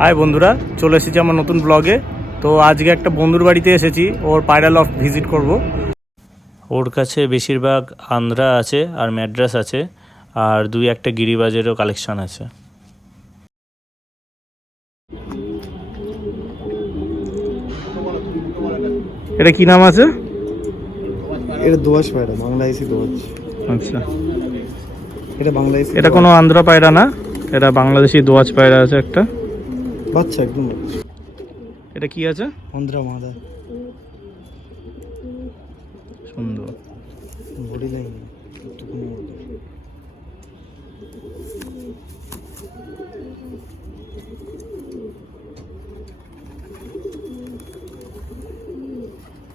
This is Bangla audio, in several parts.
হাই বন্ধুরা, চলে এসেছি আমার নতুন ব্লগে। তো আজকে একটা বন্ধুর বাড়িতে এসেছি, ওর পায়রা লফট ভিজিট করব। ওর কাছে বেশিরভাগ আন্ধ্রা আছে আর ম্যাড্রাস আছে, আর দুই একটা গিরিবাজেরও কালেকশন আছে। এটা কি নাম আছে? এটা দোয়াশ পায়রা, বাংলাদেশি দোয়াশ। আচ্ছা, এটা বাংলাদেশি, এটা কোনো আন্ধ্রা পায়রা না, এটা বাংলাদেশি দোয়াজ পায়রা আছে একটা বাচ্চা একদম বাচ্চা। এটা কি আছে? আন্ধ্রা মাদা, সুন্দর বডি লাইন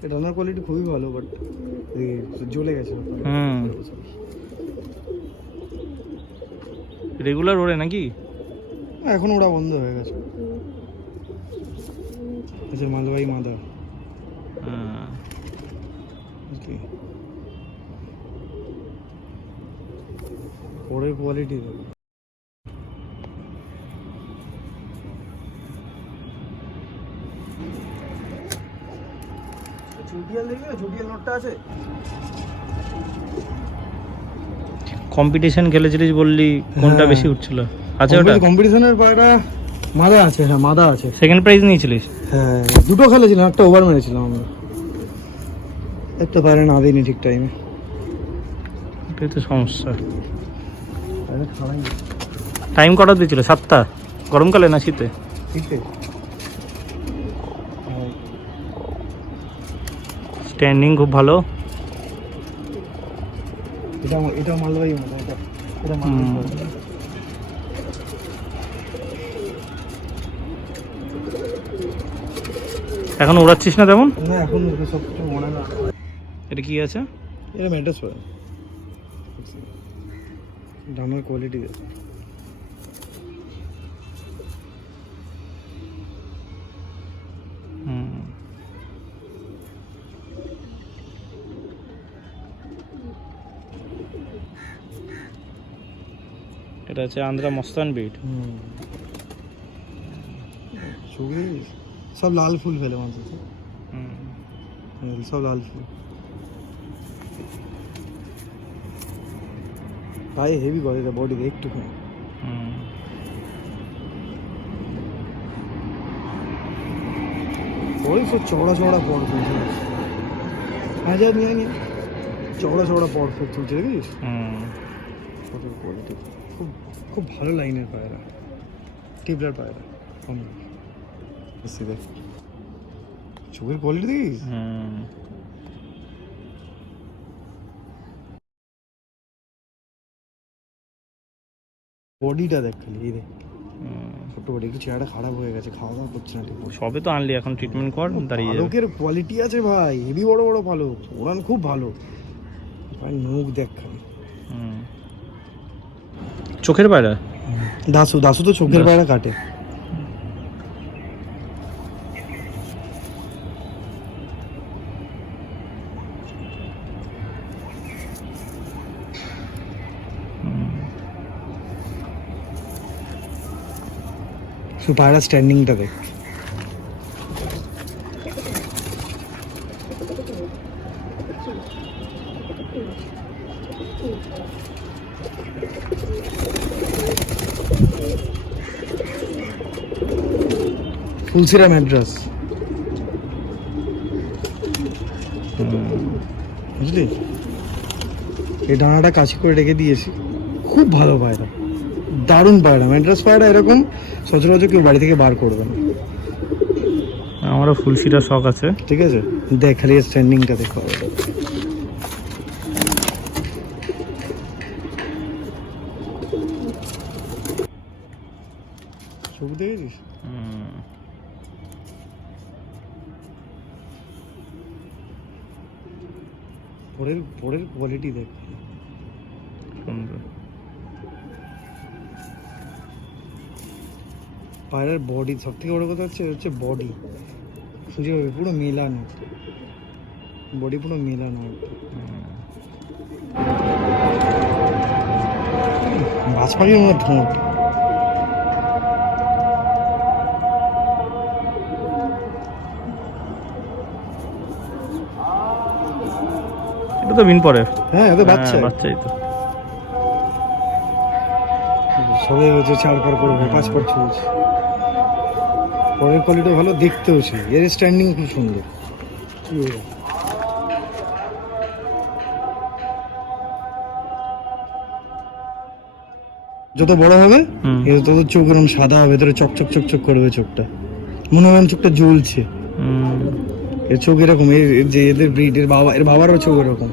এটা রান্নার কোয়ালিটি খুবই ভালো, বাট জ্বলে গেছে। রেগুলার ওড়ে নাকি? এখন ওরা বন্ধ হয়ে গেছে। আচ্ছা, মালবাহী মাদা। ওরের কোয়ালিটি কম্পিটিশন খেলেছিলিস বললি, কোনটা বেশি উঠছিল? আছে ওটা কম্পিটিশনের পায়রা মাদা আছে। হ্যাঁ, মাদা আছে। সেকেন্ড প্রাইজ নিয়েছিলিস? হ্যাঁ, দুটো খেলেছিলাম, একটা ওভার মেরেছিলাম আমরা। একটা পায়রা না দিইনি ঠিক টাইমে, এটাই তো সমস্যা। টাইম কটা দিয়েছিল? 7টা? গরমকালে না শীতে? স্ট্যান্ডিং খুব ভালো। এটা মালবাহী মাদা, এটা মালবাহী। এখন ওড়াচ্ছিস না তেমন? না, এখন সব কিছু মনে না। এটা কি আছে? এটা ম্যাড্রাস পায়রা, ডানার কোয়ালিটি আছে। এটা আছে আন্ধ্রা মস্তান বিট। সব লাল ফুল ফেলে মাঝে, সব লাল ফুল। গায়ে হেভি করে, বডিতে একটুখানি। ওই সব চওড়া চওড়া পর ফেলছে। হাজার নিয়ে নিয়ে চওড়া চওড়া পর ফেলছে, দেখিস? কত কোয়ালিটি, খুব খুব ভালো লাইনের পায়রা, টিবলার পায়রা। দেখ চোখের কোয়ালিটি দেখিস? বডিটা দেখ খালি, এই দেখ ছোট বডি, একটু চেহারাটা খারাপ হয়ে গেছে, খাওয়া দাওয়া করছে না ঠিক। সবে তো আনলি, এখন ট্রিটমেন্ট কর, দাঁড়িয়ে যাবে। পালকের কোয়ালিটি আছে ভাই, হেভি বড় বড় পালক, ওড়ান খুব ভালো ভাই। মুখ দেখ খালি। চোখের পায়রা? দাসু তো চোখের পায়রা কাটে। পায়রা স্ট্যান্ডিংটা দেখ। ফুলসিরা ম্যাড্রাস, বুঝলি? এই ডানাটা কাছি করে রেখে দিয়েছি, খুব ভালো পায়রা, দারুণ পায়রা। ম্যাড্রাস পায়রা এরকম সচরাচর কেউ বাড়ি থেকে বার করবে না। আমারও ফুলশিরা শখ আছে। ঠিক আছে, দেখ খালি স্ট্যান্ডিংটা দেখো। চোখ দেখেছিস? পরের কোয়ালিটি দেখ, সুন্দর। পায়রার বডি সব থেকে বড় কথা হচ্ছে বডি সুজি পুরো মেলানো, বডি পুরো মেলানো। বাজ পাখির মতো ঠোঁট, এটা তো মিন পরে। হ্যাঁ এটা বাচ্চা, বাচ্চাই তো। সবে হচ্ছে 4 করবে 5 চলছে। পরের কোয়ালিটি ভালো, দেখতেও সেই, এর স্ট্যান্ডিং খুব সুন্দর। যত বড় হবে তত চোখ এরকম সাদা হবে, ভেতরে চকচক চকচক করবে চোখটা, মনে হয় চোখটা জ্বলছে। এর চোখ এরকম, এর যে এদের ব্রিড, এর বাবারও চোখ এরকম।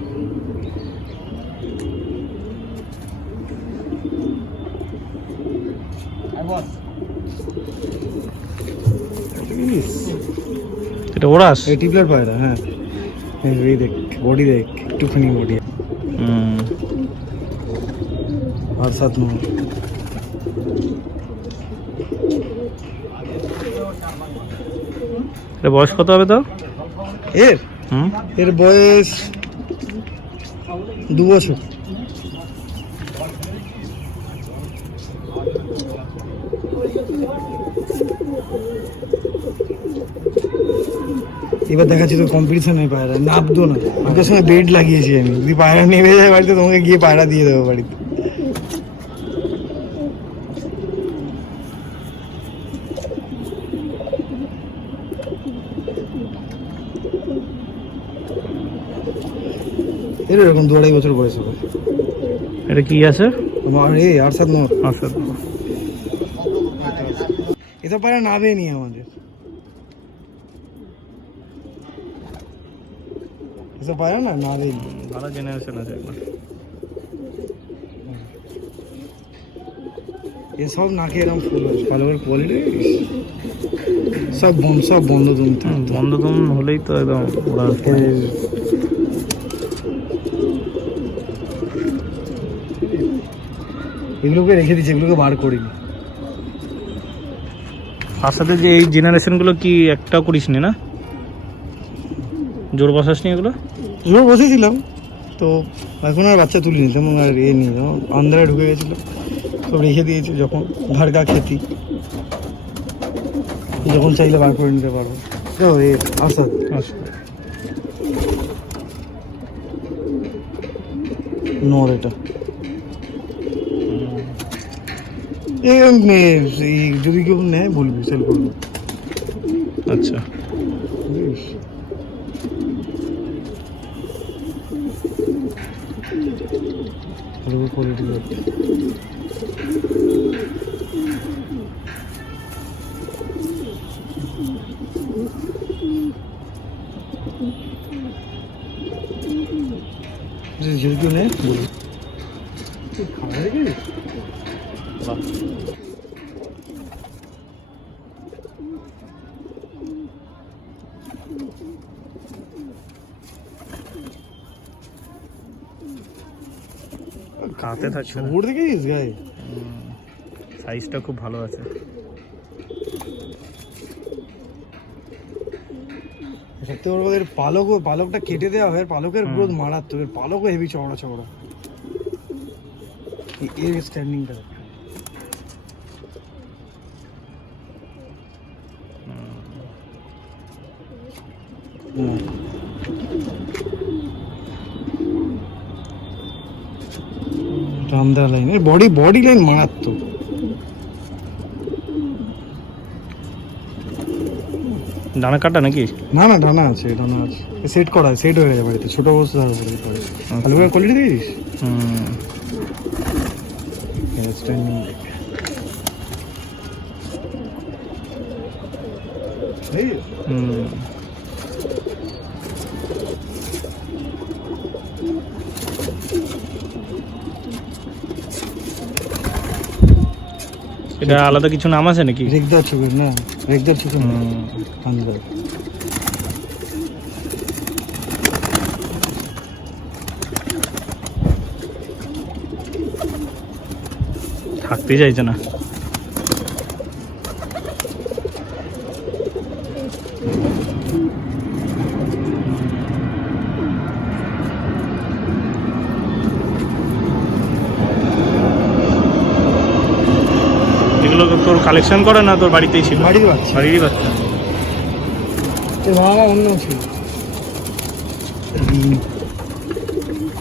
এটা ওরাস, এই টিপলার পায়রা। হ্যাঁ এই দেখ, বডি দেখ, একটুখানি বডি। আর 7 নম্বর। এটা বয়স কত হবে তো এর বয়স 2 বছর। এবার দেখাচ্ছি তো কম্পিটিশনে পায়রা, নাবদো না, ওদের সঙ্গে বেড লাগিয়েছি আমি, যদি পায়রা নেমে যায় বাড়িতে তোমাকে গিয়ে পায়রা দিয়ে দেবো বাড়িতে। এরকম 2-2.5 বছর বয়স হবে। এটা কি আছে? আর 7 নম্বর। এটা পায়রা নাবে নি আমাদের, এসব পায়রা না নাবে নি। ভালো জেনারেশন আছে এগুলো। এসব নাকে এরকম ফুল আছে, পালকের কোয়ালিটি সব বন্ধ দুম। বন্ধ দুম হলেই তো একদম ওরা। এগুলোকে রেখে দিচ্ছি, এগুলোকে বার করিনি। তার সাথে যে এই জেনারেশনগুলো কি একটাও করিস নি না? জোর বসাস নি এগুলো? জোর বসেছিলাম তো, এখন আর বাচ্চা তুলিনি, তেমন আর এ নিই, আন্ধ্রায় ঢুকে গেছিল, সব রেখে দিয়েছি। যখন ধারকা খেতি, যখন চাইলে বার করে নিতে পারবো। তো এ আসাদ নর, এটা যদি কেউ নেয় বলবি, সেল করবো। আচ্ছা, কোয়ালিটি যদি কেউ নেয় বলবি। খাওয়া দেখি কাতে থাকছে না। উপর দেখেছিস গায়ে, সাইজটা খুব ভালো আছে। সত্যি বড় কথা, এর পালকটা কেটে দেওয়া হয়, পালকের গ্রোথ মারাত্মক, এর পালকও হেভি চওড়া চওড়া। এর স্ট্যান্ডিংটা রামদা লাইন, এর বডি লাইন মারাত্মক। ডানা কাটা নাকি? না ডানা আছে, সেট করা, সেট হয়ে যায় বাড়িতে, ছোট অবস্থা করে। ভালো করে কোয়ালিটি দেখেছিস? স্ট্যান্ডিং এটা আলাদা কিছু নাম আছে নাকি? রেগদার চোখের না, রেগদার চোখের কান্দার। থাকতে চাইছে না। এগুলো তোর কালেকশন করে না, তোর বাড়িতেই ছিল? বাড়িরই বাচ্চা। বাবা অন্য ছিল।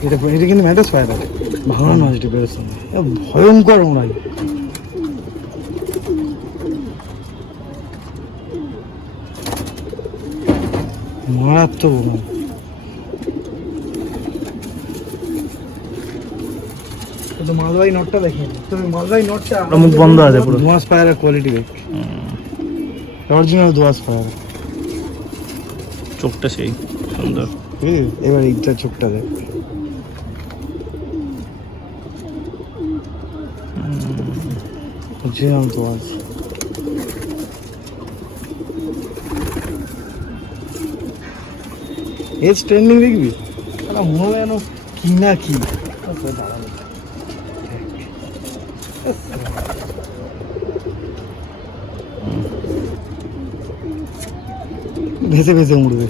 এটা এটা কিন্তু ম্যাটাস পায়রা, ভালো না এটা বেরোস ভয়ঙ্কর ওরাই, মারাত্মক ওরা। তো মালবাহী নটটা দেখেন, তুমি মালবাহী নটটা মুখ বন্ধ আছে পুরো। দোয়াস পায়রা কোয়ালিটি দেখ, অরিজিনাল দোয়াস পায়রা। চোখটা সেই সুন্দর। এবার এইটা চোখটা দেখ, অরিজিনাল দোয়াস। এজ ট্রেন্ডিং দেখবি, মনে হয় যেন কি না কি ভেসে ভেসে উড়বে।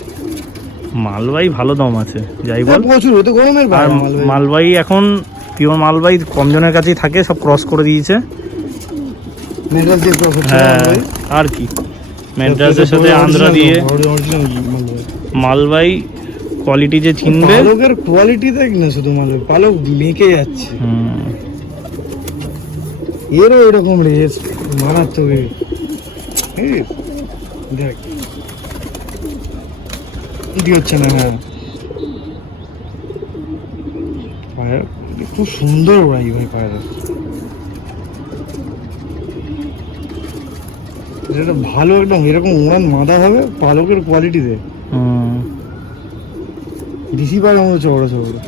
মালবাহী ভালো দাম আছে যাই বল, প্রচুর, তো গরমের আর পায়রা মালবাহী। মালবাহী এখন পিওর মালবাহী কম জনের কাছেই থাকে, সব ক্রস করে দিয়েছে। মেডাল দিয়ে ক্রস হচ্ছে হ্যাঁ মালবাহী। আর কি, ম্যাড্রাসের সাথে আন্ধ্রা দিয়ে অরিজিনাল মালবাহী। মালবাহী কোয়ালিটি যে চিনবে। পালকের কোয়ালিটি দেখ না, শুধু মালবাহী পালক মেকে যাচ্ছে। এরও এরকম রেস মারাত্মক। দেখ এটি হচ্ছে না, হ্যাঁ পায়রা খুব সুন্দর ওড়াই ভাই পায়রা। এটা ভালো একদম এরকম উড়ান মাদা হবে, পালকের কোয়ালিটি দেখ। দিশি পায়রা মতো চওড়া চওড়া,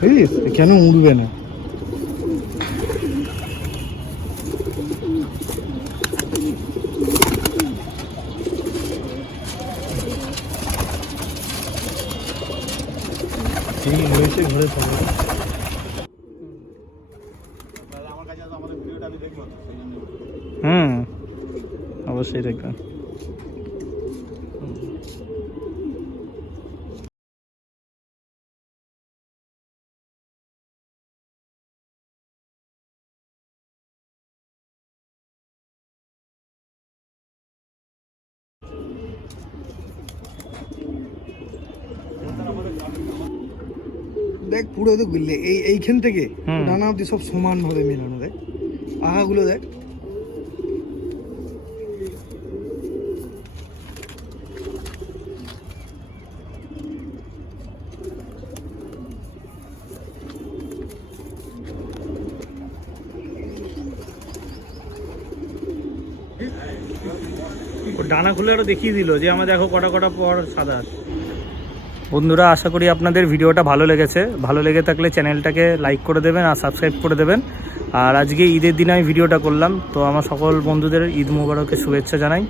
বুঝলিস কেন উড়বে না। ঘরে অবশ্যই দেখবেন। দেখ পুরো তো এইখান থেকে ডানা অব্দি সব সমান ভাবে মেলানো, দেখ আগাগুলো দেখ। ডানা খুলে আরো দেখিয়ে দিল যে আমার দেখো কটা কটা পর সাদা। বন্ধুরা আশা করি আপনাদের ভিডিওটা ভালো লেগেছে, ভালো লেগে থাকলে চ্যানেলটাকে লাইক করে দেবেন আর সাবস্ক্রাইব করে দেবেন। আর আজকে ঈদের দিনে আমি ভিডিওটা করলাম, তো আমার সকল বন্ধুদের ঈদ মোবারকের শুভেচ্ছা জানাই।